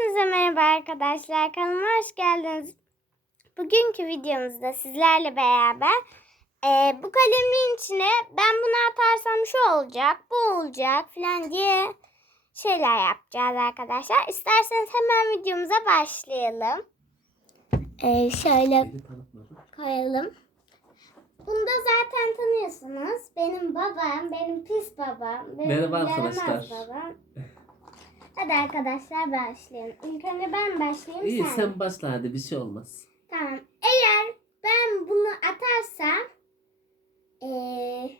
Hepinize merhaba arkadaşlar. Kanalıma hoş geldiniz. Bugünkü videomuzda sizlerle beraber eee, bu kalemin içine ben bunu atarsam şu olacak, bu olacak falan diye şeyler yapacağız arkadaşlar. İsterseniz hemen videomuza başlayalım. Eee, şöyle koyalım. Bunu da zaten tanıyorsunuz. Benim babam, benim pis babam. Benim Merhaba arkadaşlar. Babam. Hadi arkadaşlar başlayalım. İlk önce ben başlayayım İyi sen. sen başla hadi bir şey olmaz. Tamam. Eğer ben bunu atarsam eee,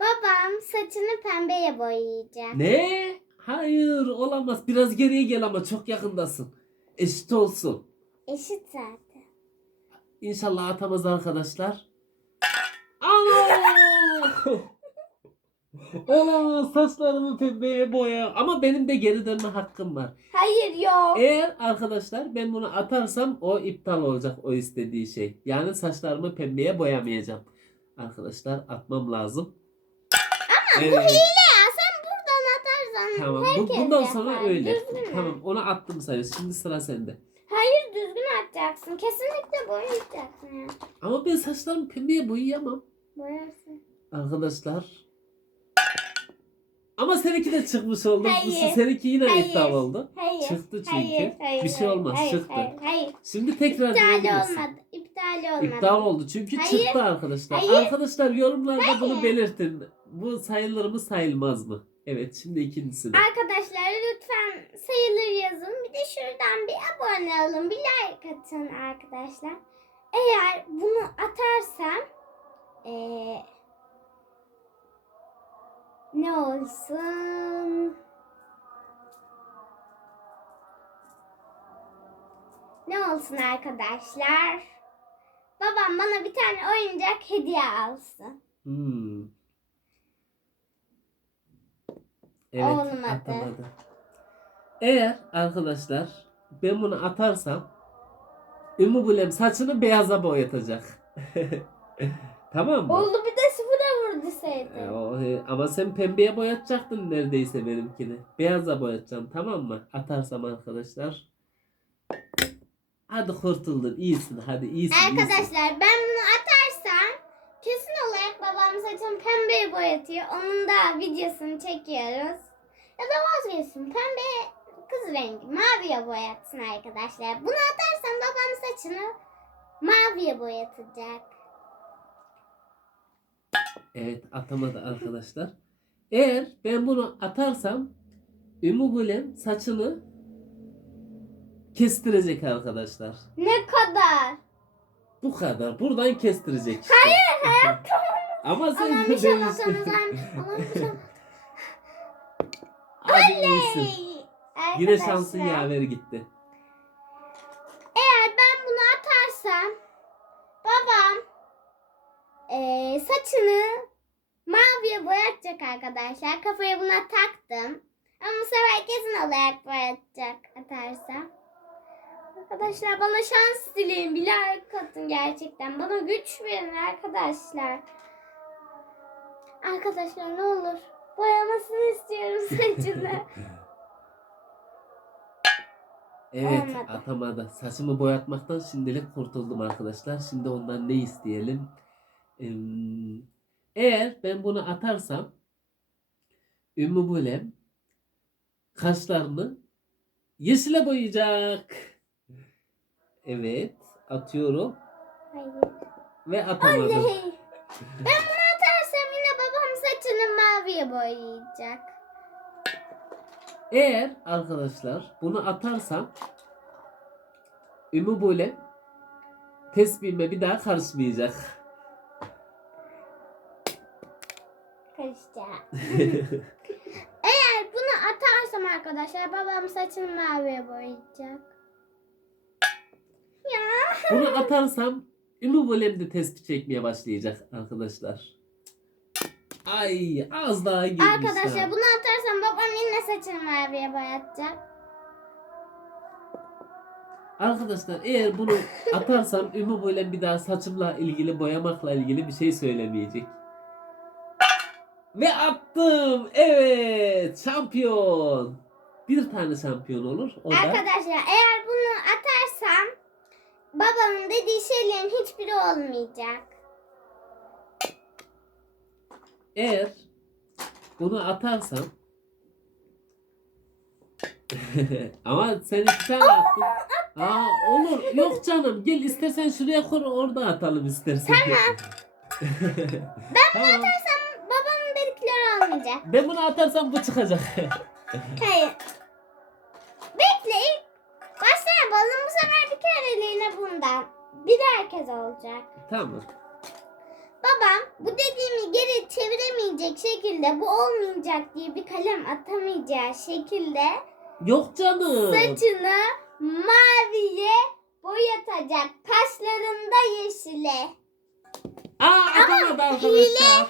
babam saçını pembeye boyayacak. Ne? Hayır olamaz. Biraz geriye gel ama çok yakındasın. Eşit olsun. Eşit zaten. İnşallah atamaz arkadaşlar. Allah! Olamaz saçlarımı pembeye boya. Ama benim de geri dönme hakkım var. Hayır yok. Eğer arkadaşlar ben bunu atarsam o iptal olacak o istediği şey. Yani saçlarımı pembeye boyamayacağım. Arkadaşlar atmam lazım. Ama Bu hile ya. Sen buradan atarsan Tamam. Bu, herkes bundan yapar. sonra öyle. Düzgün mü? Tamam onu attım sayıyoruz. Şimdi sıra sende. Hayır düzgün atacaksın. Kesinlikle boyayacaksın ya. Ama ben saçlarımı pembeye boyayamam. Boyarsın. Arkadaşlar. Ama seninki de çıkmış oldu. Hayır. Seninki yine Hayır. iptal oldu. Hayır. Çıktı çünkü. Hayır, hayır, bir şey olmaz. hayır, çıktı. Hayır, hayır. Şimdi tekrar İptal diyebilirsin. olmadı. İptal olmadı. İptal oldu çünkü Hayır. çıktı arkadaşlar. Hayır. Arkadaşlar yorumlarda bunu Hayır. belirtin. Bu sayılır mı sayılmaz mı? Evet şimdi ikincisini. Arkadaşlar lütfen sayıları yazın. Bir de şuradan bir abone olun. Bir like atın arkadaşlar. Eğer bunu atarsam eee, ne olsun? Ne olsun arkadaşlar? Babam bana bir tane oyuncak hediye alsın. Hmm. Evet Olmadı. atamadı. Eğer arkadaşlar ben bunu atarsam Ümmü Bulem saçını beyaza boyatacak. tamam mı? Oldu bir de vurdu E, o, ama sen pembeye boyatacaktın neredeyse benimkini. Beyaza boyatacaksın tamam mı? Atarsam arkadaşlar. Hadi kurtuldun. iyisin hadi iyisin. iyisin. Arkadaşlar ben bunu atarsam kesin olarak babam saçımı pembeye boyatıyor. Onun da videosunu çekiyoruz. Ya da vazgeçsin. Pembe kız rengi maviye boyatsın arkadaşlar. Bunu atarsam babam saçını maviye boyatacak. Evet atamadı arkadaşlar. Eğer ben bunu atarsam Ümmü Gülem saçını kestirecek arkadaşlar. Ne kadar? Bu kadar. Buradan kestirecek işte. Hayır Ama sen Aman bir şey anlatamazsam. Aman bir şey Hadi iyisin. Hey! Yine şansın yaver gitti. Eğer ben bunu atarsam babam eee, saçını maviye boyatacak arkadaşlar. Kafaya buna taktım. Ama bu sefer kesin olarak boyatacak atarsam. Arkadaşlar bana şans dileyin. Bir like atın gerçekten. Bana güç verin arkadaşlar. Arkadaşlar ne olur. Boyamasını istiyorum saçını. Evet Olmadı. atamadı. Saçımı boyatmaktan şimdilik kurtuldum arkadaşlar. Şimdi ondan ne isteyelim? Eğer ben bunu atarsam Ümmü Bulem kaşlarını yeşile boyayacak. Evet atıyorum Hayır. ve atamadım. Oley. Ben bunu atarsam yine babam saçını maviye boyayacak. Eğer arkadaşlar bunu atarsam Ümmü Bulem tesbihime bir daha karışmayacak. Eğer bunu atarsam arkadaşlar babam saçını maviye boyayacak. Ya. Bunu atarsam Bulem de tespih çekmeye başlayacak arkadaşlar. Ay az daha girmiş Arkadaşlar ya. bunu atarsam babam yine saçını maviye boyatacak. Arkadaşlar eğer bunu atarsam Ümmü bir daha saçımla ilgili boyamakla ilgili bir şey söylemeyecek. Ve attım. Evet. Şampiyon. bir tane şampiyon olur. O da Arkadaşlar eğer bunu atarsam babamın dediği şeylerin hiçbiri olmayacak. eğer bunu atarsam ama sen iki tane attın. Aa, olur. Yok canım. Gel istersen şuraya koy orada atalım istersen. Tamam. tamam. Atarsam babamın olmayacak. Ben bunu atarsam bu çıkacak. Hayır. Bekle ilk başta yapalım bu sefer bir kereliğine bundan. Bir de herkes olacak. tamam. Babam bu dediğimi geri çeviremeyecek şekilde bu olmayacak diye bir kalem atamayacağı şekilde Yok canım. saçını maviye boyatacak. Kaşlarında yeşile. Aa atamadı arkadaşlar. hile.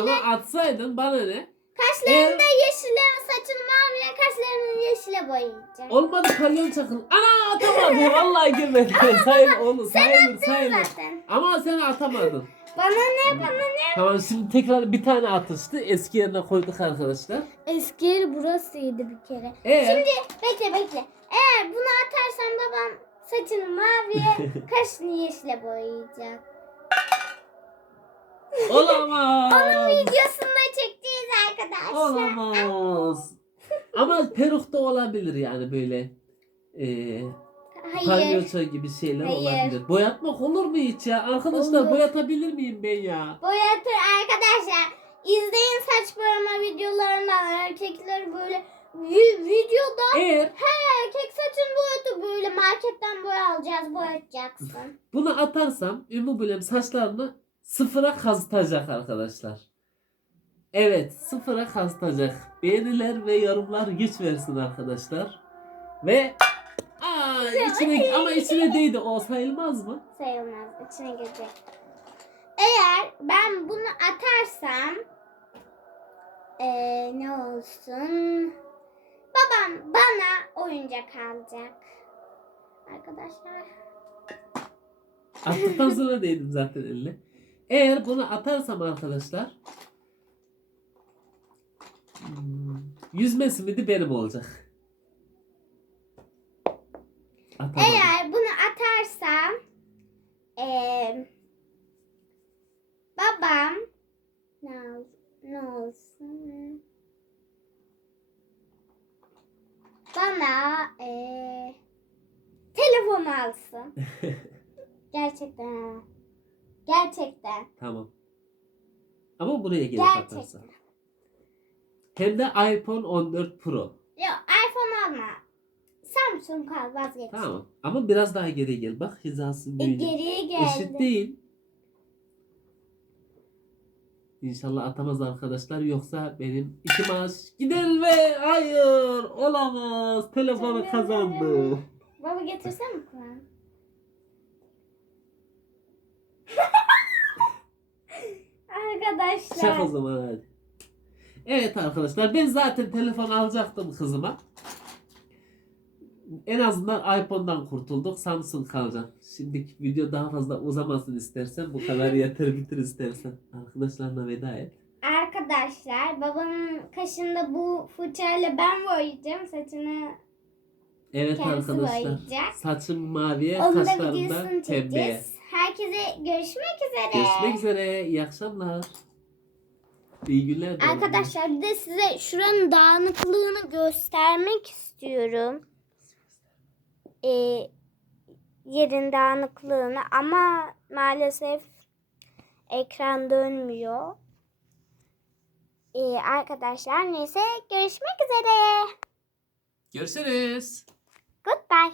Ama atsaydın bana ne? Kaşlarında yeşile, saçını maviye, kaşlarını yeşile boyayacak. Olmadı kalyon çakıl. Ana atamadı. Vallahi girmedi. sayılır oğlum. Sayılır sayılır. Zaten. Ama sen atamadın. Bana ne bana ne? Tamam şimdi tekrar bir tane atıştı. Eski yerine koyduk arkadaşlar. Eski yeri burasıydı bir kere. Eğer Şimdi bekle bekle. Eğer bunu atarsam babam saçını maviye, kaşını yeşile boyayacak. Olamaz. Videosunu da çekeceğiz arkadaşlar. Olamaz. Ama peruk da olabilir yani böyle. Eee Hayır. palyaço gibi şeyler Hayır. olabilir. Boyatmak olur mu hiç ya? Arkadaşlar Olur. boyatabilir miyim ben ya? Boyatır arkadaşlar. İzleyin saç boyama videolarını. Erkekler böyle vi- videoda Eğer her erkek saçını boyatı böyle marketten boya alacağız boyatacaksın. bunu atarsam Ümmü Bülem saçlarını sıfıra kazıtacak arkadaşlar. Evet sıfıra kazıtacak. Beğeniler ve yorumlar güç versin arkadaşlar. Ve Aa, içine, ama içine değdi o sayılmaz mı? Sayılmaz. içine girecek. Eğer ben bunu atarsam eee, ne olsun? Babam bana oyuncak alacak. Arkadaşlar. Attıktan sonra değdim zaten eline. Eğer bunu atarsam arkadaşlar hmm, yüzme simidi benim olacak. Atamadım. Eğer bunu atarsam eee, babam ne, ne olsun? Bana eee, telefon alsın. Gerçekten. Gerçekten. Tamam. Ama buraya gelip Gerçekten. atarsan. Hem de iPhone 14 Pro. Yok iPhone alma. Samsung al vazgeç. Tamam. Ama biraz daha geri gel. Bak hizası E, böyle. geriye geldi. Eşit değil. İnşallah atamaz arkadaşlar yoksa benim iki maaş gider ve hayır olamaz telefonu kazandı. Baba getirsene mi Kur'an? Arkadaşlar. Şaka o zaman hadi. Evet arkadaşlar ben zaten telefon alacaktım kızıma. En azından iPhone'dan kurtulduk. Samsung kalacak. Şimdiki video daha fazla uzamasın istersen. Bu kadar yeter bitir istersen. Arkadaşlarına veda et. Arkadaşlar babamın kaşında bu fırçayla ben boyayacağım saçını. Evet Kendisi arkadaşlar. boyayacak. Saçım maviye, Onun kaşlarım da pembeye. Herkese görüşmek üzere. Görüşmek üzere. İyi akşamlar. İyi günler. Arkadaşlar bir de size şuranın dağınıklığını göstermek istiyorum. Ee, yerin dağınıklığını ama maalesef ekran dönmüyor. Ee, arkadaşlar neyse görüşmek üzere. Görüşürüz. Goodbye.